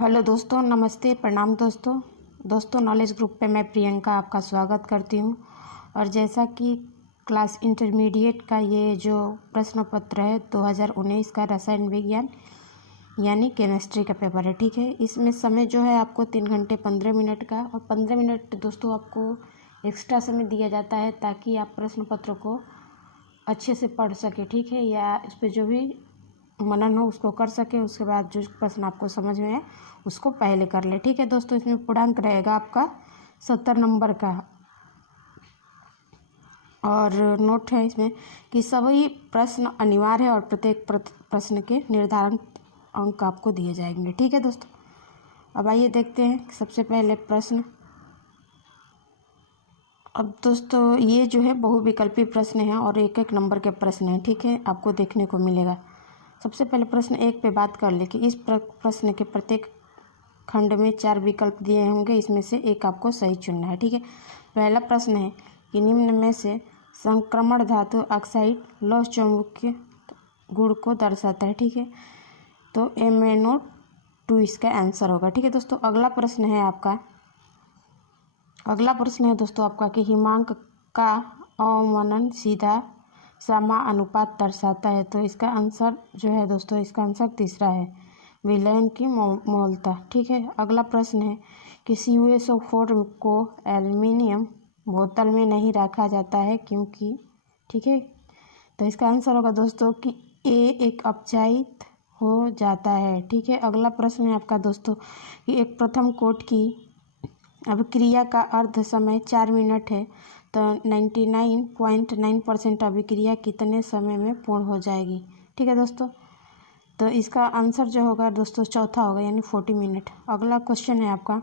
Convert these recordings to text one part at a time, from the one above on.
Hello दोस्तों, नमस्ते, प्रणाम दोस्तों नॉलेज ग्रुप पे मैं प्रियंका आपका स्वागत करती हूँ। और जैसा कि क्लास इंटरमीडिएट का ये जो प्रश्न पत्र है 2019 का रसायन विज्ञान यानी केमिस्ट्री का पेपर है, ठीक है। इसमें समय जो है आपको 3 घंटे 15 मिनट का, और 15 मिनट दोस्तों आपको एक्स्ट्रा समय दिया जाता है ताकि आप प्रश्न पत्र को अच्छे से पढ़ सके, ठीक है, या इस पर जो भी मनन हो उसको कर सके। उसके बाद जो प्रश्न आपको समझ में है उसको पहले कर ले, ठीक है दोस्तों। इसमें पूर्णांक रहेगा आपका 70 नंबर का। और नोट है इसमें कि सभी प्रश्न अनिवार्य है और प्रत्येक प्रश्न के निर्धारण अंक आपको दिए जाएंगे, ठीक है दोस्तों। अब आइए देखते हैं सबसे पहले प्रश्न। अब दोस्तों ये जो है बहुविकल्पी प्रश्न है और एक एक नंबर के प्रश्न हैं, ठीक है, आपको देखने को मिलेगा। सबसे पहले प्रश्न 1 पे बात कर ले कि इस प्रश्न के प्रत्येक खंड में 4 विकल्प दिए होंगे, इसमें से एक आपको सही चुनना है, ठीक है। पहला प्रश्न है कि निम्न में से संक्रमण धातु ऑक्साइड लौह चुंबकीय गुण को दर्शाता है, ठीक है। तो MnO2 इसका आंसर होगा, ठीक है दोस्तों। अगला प्रश्न है दोस्तों आपका कि हिमांक का अवमनन सीधा समा अनुपात दर्शाता है। तो इसका आंसर जो है दोस्तों, इसका आंसर तीसरा है, विलयन की मोलता, ठीक है। अगला प्रश्न है कि CuSO4 को एल्युमिनियम बोतल में नहीं रखा जाता है क्योंकि, ठीक है। तो इसका आंसर होगा दोस्तों कि A एक अपचायित हो जाता है, ठीक है। अगला प्रश्न है आपका दोस्तों कि एक प्रथम कोट की अभिक्रिया का अर्ध समय 4 मिनट है, तो 99.9% अभिक्रिया कितने समय में पूर्ण हो जाएगी, ठीक है दोस्तों। तो इसका आंसर जो होगा दोस्तों चौथा होगा, यानी 40 मिनट। अगला क्वेश्चन है आपका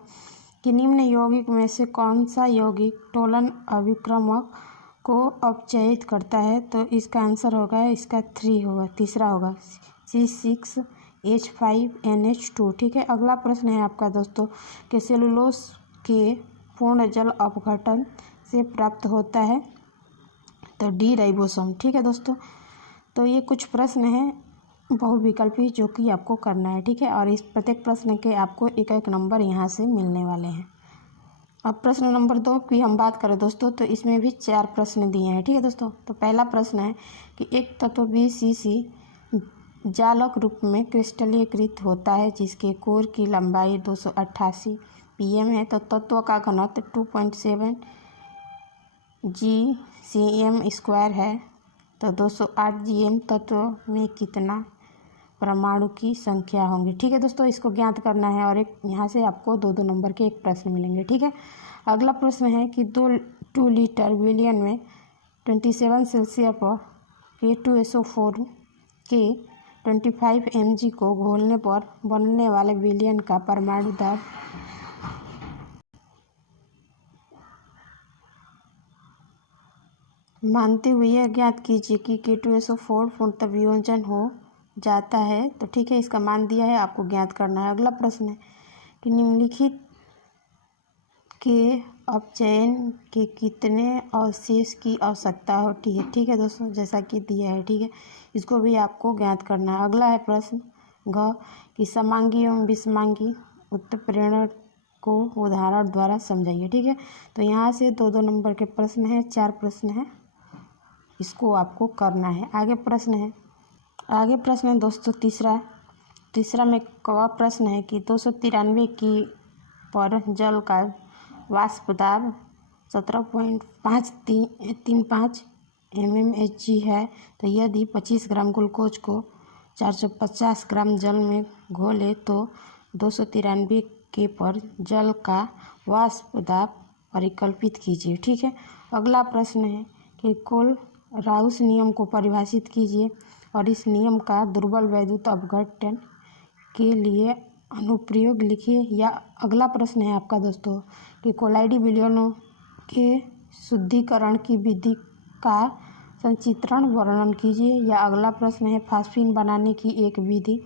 कि निम्न यौगिक में से कौन सा यौगिक टोलन अभिक्रमक को अपचयित करता है। तो इसका आंसर होगा, इसका तीसरा होगा C6H5NH2, ठीक है। अगला प्रश्न है आपका दोस्तों कि सेलुलोज के पूर्ण जल अपघटन से प्राप्त होता है, तो D राइबोसोम, ठीक है दोस्तों। तो ये कुछ प्रश्न हैं बहुविकल्पी जो कि आपको करना है, ठीक है। और इस प्रत्येक प्रश्न के आपको एक एक नंबर यहाँ से मिलने वाले हैं। अब प्रश्न नंबर 2 की हम बात करें दोस्तों, तो इसमें भी 4 प्रश्न दिए हैं, ठीक है दोस्तों। तो पहला प्रश्न है कि एक तत्व BCC जालक रूप में क्रिस्टलीकृत होता है जिसके कोर की लंबाई 288 pm है, तो तत्व का घनत्व 2.7 GCm² है, तो 208 GM तत्व में कितना परमाणु की संख्या होंगी, ठीक है दोस्तों। इसको ज्ञात करना है और एक यहाँ से आपको 2-2 नंबर के एक प्रश्न मिलेंगे, ठीक है। अगला प्रश्न है कि 2 लीटर विलयन में 27 सेल्सियस पर K2SO4 के 25 mg को घोलने पर बनने वाले विलयन का परमाणु दाब मानते हुए यह ज्ञात कीजिए कि K2SO4 पूर्णतः वियोजन हो जाता है, तो ठीक है, इसका मान दिया है, आपको ज्ञात करना है। अगला प्रश्न है कि निम्नलिखित के अपचयन के कितने अवशेष की आवश्यकता होती है, ठीक है दोस्तों, जैसा कि दिया है, ठीक है। इसको भी आपको ज्ञात करना है। अगला है प्रश्न घ कि समांगी एवं विषमांगी उत्प्रेरण को उदाहरण द्वारा समझाइए, ठीक है। तो यहाँ से 2-2 नंबर के प्रश्न हैं, 4 प्रश्न हैं, इसको आपको करना है। आगे प्रश्न है दोस्तों तीसरा में वह प्रश्न है कि 293 की पर जल का वाष्प दाब 17.535 mmHg है, तो यदि 25 ग्राम ग्लूकोज को 450 ग्राम जल में घोले तो 293 के पर जल का वाष्प दाब परिकल्पित कीजिए, ठीक है। अगला प्रश्न है कि कोल-राउस नियम को परिभाषित कीजिए और इस नियम का दुर्बल वैद्युत अपघटन के लिए अनुप्रयोग लिखिए। या अगला प्रश्न है आपका दोस्तों कि कोलाइडी विलयनों के शुद्धिकरण की विधि का संचित्रण वर्णन कीजिए। या अगला प्रश्न है फास्फीन बनाने की एक विधि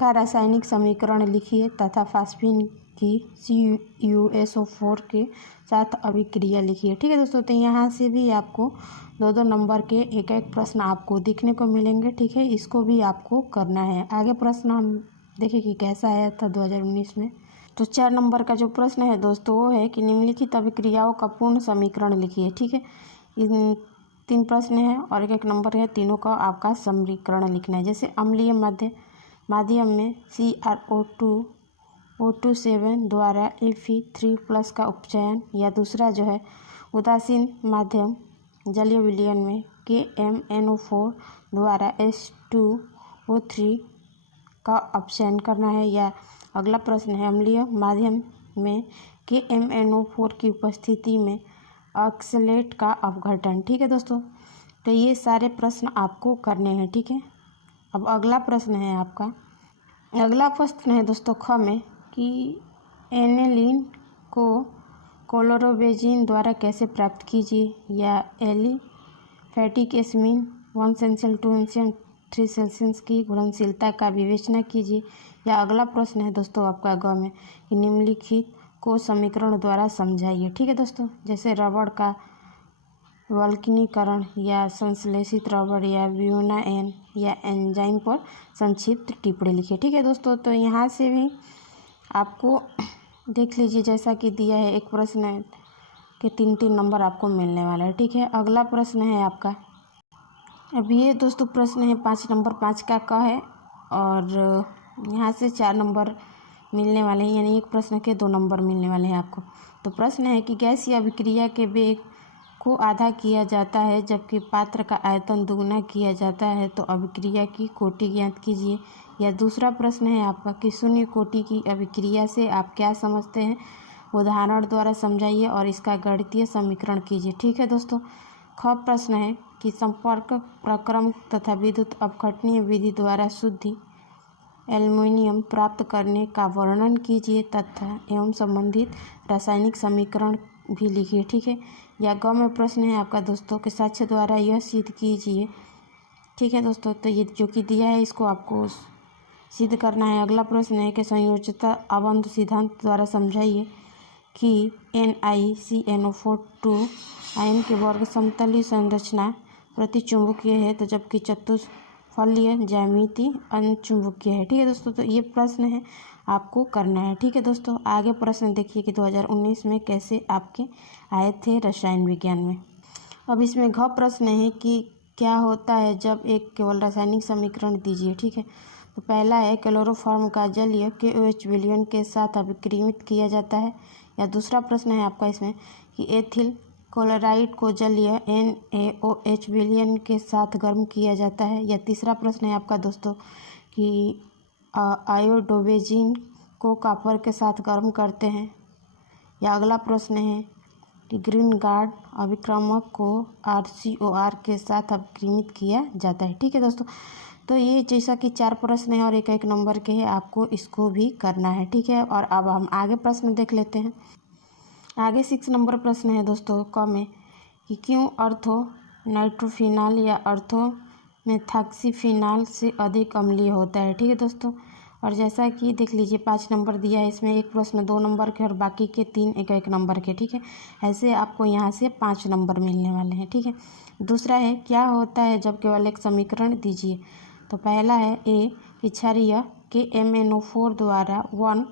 का रासायनिक समीकरण लिखिए तथा फास्फीन की CuSO4 के साथ अभिक्रिया लिखिए, ठीक है दोस्तों। तो यहाँ से भी आपको 2-2 नंबर के एक एक प्रश्न आपको देखने को मिलेंगे, ठीक है। इसको भी आपको करना है। आगे प्रश्न हम देखिए कि कैसा आया था 2019 में। तो 4 नंबर का जो प्रश्न है दोस्तों वो है कि निम्नलिखित अभिक्रियाओं का पूर्ण समीकरण लिखिए। ठीक है, इन 3 प्रश्न हैं और एक नंबर है, तीनों का आपका समीकरण लिखना है। जैसे अम्लीय माध्यम में CrO2O27 द्वारा Fe3+ का उपचयन, या दूसरा जो है उदासीन माध्यम जलीय विलयन में KMnO4 द्वारा H2O3 का अपचयन करना है, या अगला प्रश्न है अम्लीय माध्यम में KMnO4 की उपस्थिति में ऑक्सलेट का अपघटन। ठीक है दोस्तों, तो ये सारे प्रश्न आपको करने हैं। ठीक है, अब अगला प्रश्न है आपका, अगला प्रश्न है दोस्तों ख में कि एनेलिन को क्लोरोबेजीन द्वारा कैसे प्राप्त कीजिए, या एलिफैटिक एस्मिन 1 सेंसियस 2 सेंसियस 3 सेंसियस की घुलनशीलता का विवेचना कीजिए, या अगला प्रश्न है दोस्तों आपका ग में कि निम्नलिखित को समीकरण द्वारा समझाइए। ठीक है दोस्तों, जैसे रबड़ का वल्कनीकरण, या संश्लेषित रबड़, या विनोएन, या एंजाइम पर संक्षिप्त टिप्पणी लिखिए। ठीक है दोस्तों, तो यहाँ से भी आपको देख लीजिए जैसा कि दिया है, एक प्रश्न के 3-3 नंबर आपको मिलने वाला है। ठीक है, अगला प्रश्न है आपका, अब ये दोस्तों प्रश्न है 5 नंबर 5 का क है, और यहाँ से 4 नंबर मिलने वाले हैं, यानी एक प्रश्न के 2 नंबर मिलने वाले हैं आपको। तो प्रश्न है कि गैस या अभिक्रिया के वेग को आधा किया जाता है जबकि पात्र का आयतन दुगुना किया जाता है, तो अभिक्रिया की कोटि ज्ञात कीजिए। या दूसरा प्रश्न है आपका कि शून्य कोटि की अभिक्रिया से आप क्या समझते हैं, उदाहरण द्वारा समझाइए और इसका गणितीय समीकरण कीजिए। ठीक है दोस्तों, ख प्रश्न है कि संपर्क प्रक्रम तथा विद्युत अपघटनीय विधि द्वारा शुद्ध एल्युमिनियम प्राप्त करने का वर्णन कीजिए तथा एवं संबंधित रासायनिक समीकरण भी लिखिए। ठीक है, या ग में प्रश्न है आपका दोस्तों कि साक्ष्य द्वारा यह सिद्ध कीजिए। ठीक है दोस्तों, तो ये जो कि दिया है इसको आपको सिद्ध करना है। अगला प्रश्न है कि संयोजकता अबंध सिद्धांत द्वारा समझाइए कि NiCnO4 2 आयन के वर्ग समतलीय संरचना प्रतिचुंबकीय है, तो जबकि चतुष्फलकीय ज्यामिति अचुंबकीय है। ठीक है दोस्तों, तो ये प्रश्न है आपको करना है। ठीक है दोस्तों, आगे प्रश्न देखिए कि 2019 में कैसे आपके आए थे रसायन विज्ञान में। अब इसमें घ प्रश्न है कि क्या होता है जब एक केवल रासायनिक समीकरण दीजिए। ठीक है, तो पहला है क्लोरोफॉर्म का जलीय KOH विलयन के साथ अभिक्रिमित किया जाता है, या दूसरा प्रश्न है आपका इसमें कि एथिल क्लोराइड को जलीय NaOH विलयन के साथ गर्म किया जाता है, या तीसरा प्रश्न है आपका दोस्तों कि आयोडोबेजीन को कॉपर के साथ गर्म करते हैं, या अगला प्रश्न है कि ग्रीनगार्ड अभिक्रमक को RCOR के साथ अभिक्रिमित किया जाता है। ठीक है दोस्तों, तो ये जैसा कि 4 प्रश्न है और एक नंबर के हैं, आपको इसको भी करना है। ठीक है, और अब हम आगे प्रश्न देख लेते हैं। आगे 6 नंबर प्रश्न है दोस्तों क में कि क्यों अर्थो नाइट्रोफिनॉल या अर्थो मेथॉक्सीफिनॉल से अधिक अम्लीय होता है। ठीक है दोस्तों, और जैसा कि देख लीजिए 5 नंबर दिया है, इसमें एक प्रश्न 2 नंबर के और बाकी के 3 एक नंबर के। ठीक है, ऐसे आपको यहाँ से 5 नंबर मिलने वाले हैं। ठीक है, दूसरा है क्या होता है जब केवल एक समीकरण दीजिए। तो पहला है ए कि क्षारीय KMnO4 द्वारा 1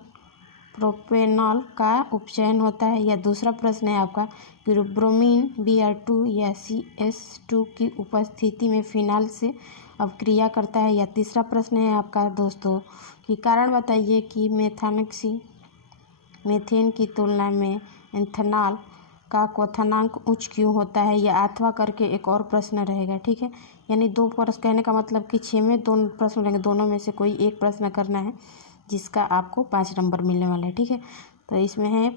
प्रोपेनॉल का उपचयन होता है, या दूसरा प्रश्न है आपका कि ब्रोमीन Br2 या CS2 की उपस्थिति में फिनाल से अभिक्रिया करता है, या तीसरा प्रश्न है आपका दोस्तों कि कारण बताइए कि मीथेन की तुलना में एथेनॉल का क्वथनांक उच्च क्यों होता है, या अथवा करके एक और प्रश्न रहेगा। ठीक है, यानी 2 प्रश्न कहने का मतलब कि 6 में 2 प्रश्न रहेंगे, दोनों में से कोई एक प्रश्न करना है जिसका आपको 5 नंबर मिलने वाले हैं। ठीक है, तो इसमें है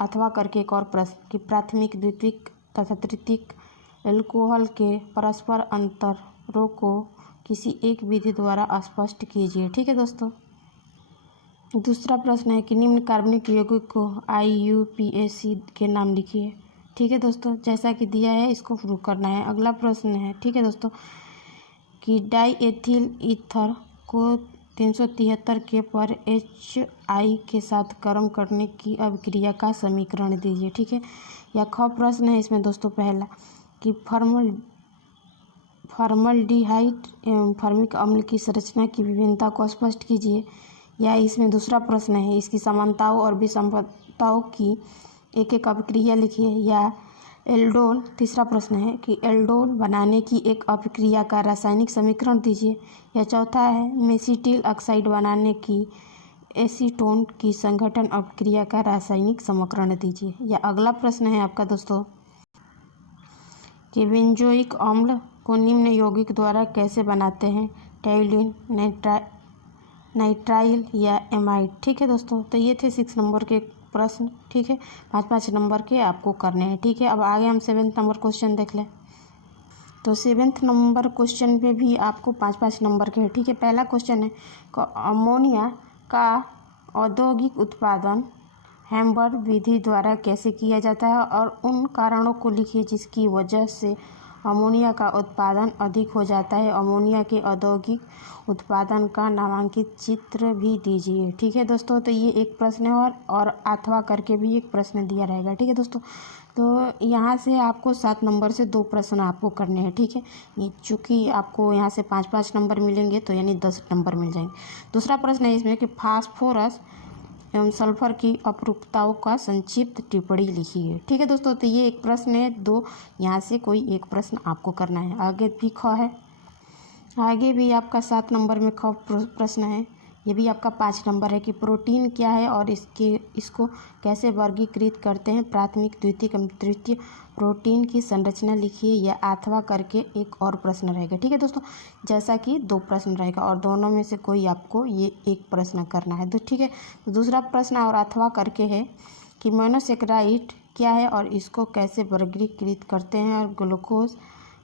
अथवा करके एक और प्रश्न कि प्राथमिक द्वितीयक तथा तृतीयक एल्कोहल के परस्पर अंतरों को किसी एक विधि द्वारा स्पष्ट कीजिए। ठीक है दोस्तों, दूसरा प्रश्न है कि निम्न कार्बनिक यौगिक को IUPAC के नाम लिखिए। ठीक है दोस्तों, जैसा कि दिया है इसको प्रूव करना है। अगला प्रश्न है, ठीक है दोस्तों, कि डाई एथिल ईथर को 373 के पर HI के साथ गर्म करने की अभिक्रिया का समीकरण दीजिए। ठीक है, या ख प्रश्न है इसमें दोस्तों पहला कि फॉर्मल्डिहाइड एवं फॉर्मिक अम्ल की संरचना की विभिन्नता को स्पष्ट कीजिए, या इसमें दूसरा प्रश्न है, इसकी समानताओं और विषमताओं की एक एक अभिक्रिया लिखिए। या एल्डोल, तीसरा प्रश्न है कि एल्डोल बनाने की एक अभिक्रिया का रासायनिक समीकरण दीजिए। या चौथा है मेसिटिल ऑक्साइड बनाने की एसीटोन की संघटन अभिक्रिया का रासायनिक समीकरण दीजिए। या अगला प्रश्न है आपका दोस्तों कि बेंजोइक अम्ल को निम्न यौगिक द्वारा कैसे बनाते हैं, टोल्यूइन, नाइट्राइल या एमाइड। ठीक है दोस्तों, तो ये थे 6 नंबर के प्रश्न। ठीक है, 5-5 नंबर के आपको करने हैं। ठीक है, अब आगे हम 7 नंबर क्वेश्चन देख लें। तो 7 नंबर क्वेश्चन में भी आपको 5-5 नंबर के हैं। ठीक है, पहला क्वेश्चन है अमोनिया का औद्योगिक उत्पादन हैम्बर विधि द्वारा कैसे किया जाता है और उन कारणों को लिखिए जिसकी वजह से अमोनिया का उत्पादन अधिक हो जाता है। अमोनिया के औद्योगिक उत्पादन का नामांकित चित्र भी दीजिए। ठीक है दोस्तों, तो ये एक प्रश्न है और अथवा करके भी एक प्रश्न दिया रहेगा। ठीक है दोस्तों, तो यहाँ से आपको 7 नंबर से 2 प्रश्न आपको करने हैं। ठीक है, ये चूँकि आपको यहाँ से 5-5 नंबर मिलेंगे तो यानी 10 नंबर मिल जाएंगे। दूसरा प्रश्न है इसमें कि फास्फोरस एवं सल्फर की अपरूपताओं का संक्षिप्त टिप्पणी लिखिए। ठीक है दोस्तों, तो ये एक प्रश्न है, 2 यहाँ से कोई एक प्रश्न आपको करना है। आगे भी ख है, आगे भी आपका 7 नंबर में ख प्रश्न है। ये भी आपका 5 नंबर है कि प्रोटीन क्या है और इसको कैसे वर्गीकृत करते हैं, प्राथमिक, द्वितीयक एवं तृतीय प्रोटीन की संरचना लिखिए। या अथवा करके एक और प्रश्न रहेगा। ठीक है दोस्तों, जैसा कि 2 प्रश्न रहेगा और दोनों में से कोई आपको ये एक प्रश्न करना है। तो ठीक है, तो दूसरा प्रश्न और अथवा करके है कि मोनोसेकेराइड क्या है और इसको कैसे वर्गीकृत करते हैं और ग्लूकोज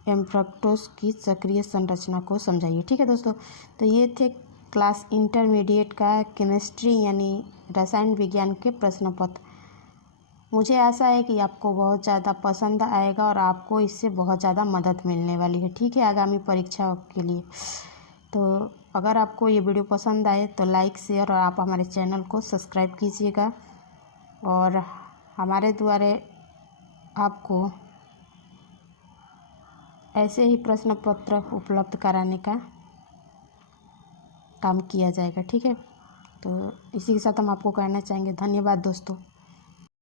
एवं फ्रक्टोज की सक्रिय संरचना को समझाइए। ठीक है दोस्तों, तो ये थे क्लास इंटरमीडिएट का केमिस्ट्री यानी रसायन विज्ञान के प्रश्न पत्र। मुझे आशा है कि आपको बहुत ज़्यादा पसंद आएगा और आपको इससे बहुत ज़्यादा मदद मिलने वाली है। ठीक है, आगामी परीक्षाओं के लिए। तो अगर आपको ये वीडियो पसंद आए तो लाइक, शेयर और आप हमारे चैनल को सब्सक्राइब कीजिएगा और हमारे द्वारा आपको ऐसे ही प्रश्न पत्र उपलब्ध कराने का काम किया जाएगा। ठीक है, तो इसी के साथ हम आपको कहना चाहेंगे धन्यवाद दोस्तों।